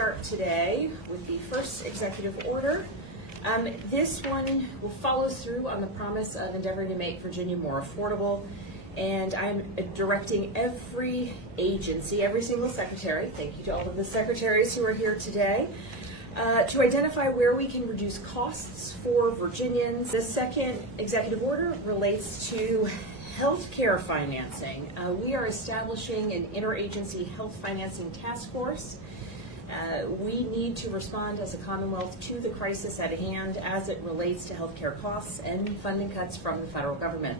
start today with the first executive order. This one will follow through on the promise of endeavoring to make Virginia more affordable. And I'm directing every agency, every single secretary, thank you to all of the secretaries who are here today, to identify where we can reduce costs for Virginians. The second executive order relates to healthcare financing. We are establishing an interagency health financing task force. We need to respond as a Commonwealth to the crisis at hand as it relates to healthcare costs and funding cuts from the federal government.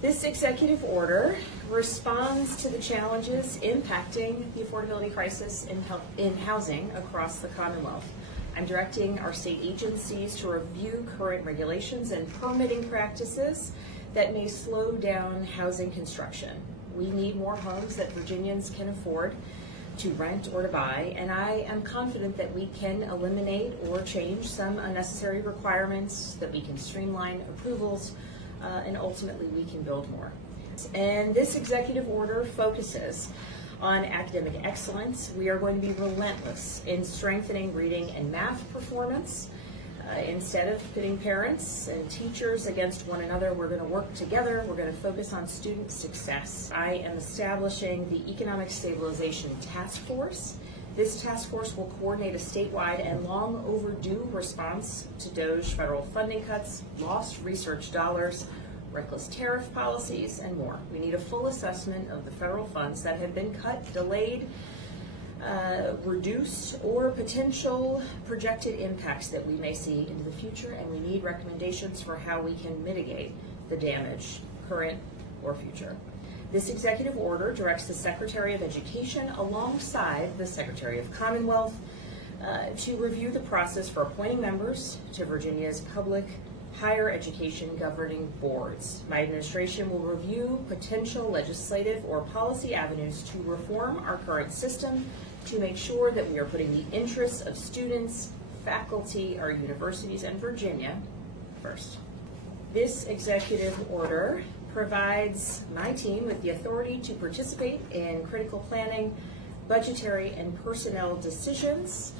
This executive order responds to the challenges impacting the affordability crisis in housing across the Commonwealth. I'm directing our state agencies to review current regulations and permitting practices that may slow down housing construction. We need more homes that Virginians can afford to rent or to buy, and I am confident that we can eliminate or change some unnecessary requirements, that we can streamline approvals, and ultimately we can build more. And this executive order focuses on academic excellence. We are going to be relentless in strengthening reading and math performance. Instead of pitting parents and teachers against one another, we're going to work together. We're going to focus on student success. I am establishing the Economic Stabilization Task Force. This task force will coordinate a statewide and long overdue response to DOGE federal funding cuts, lost research dollars, reckless tariff policies, and more. We need a full assessment of the federal funds that have been cut, delayed, reduced, or potential projected impacts that we may see into the future, and we need recommendations for how we can mitigate the damage, current or future. This executive order directs the Secretary of Education alongside the Secretary of Commonwealth to review the process for appointing members to Virginia's public higher education governing boards. My administration will review potential legislative or policy avenues to reform our current system to make sure that we are putting the interests of students, faculty, our universities, and Virginia first. This executive order provides my team with the authority to participate in critical planning, budgetary, and personnel decisions,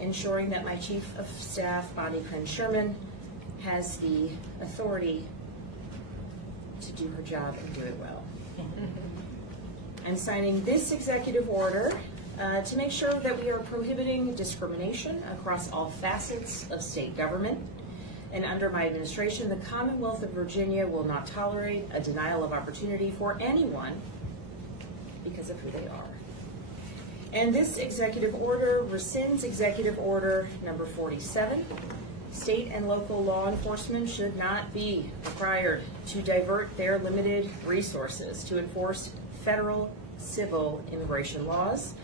ensuring that my Chief of Staff, Bonnie Sherman, has the authority to do her job and do it well. I'm signing this executive order to make sure that we are prohibiting discrimination across all facets of state government. And under my administration, the Commonwealth of Virginia will not tolerate a denial of opportunity for anyone because of who they are. And this executive order rescinds executive order number 47. State and local law enforcement should not be required to divert their limited resources to enforce federal civil immigration laws.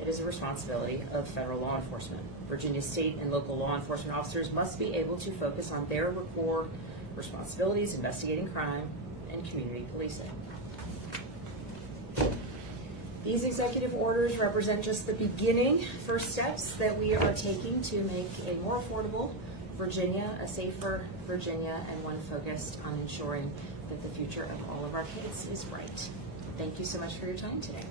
It is a responsibility of federal law enforcement. Virginia state and local law enforcement officers must be able to focus on their core responsibilities, investigating crime and community policing. These executive orders represent just the beginning, first steps that we are taking to make a more affordable Virginia, a safer Virginia, and one focused on ensuring that the future of all of our kids is bright. Thank you so much for your time today.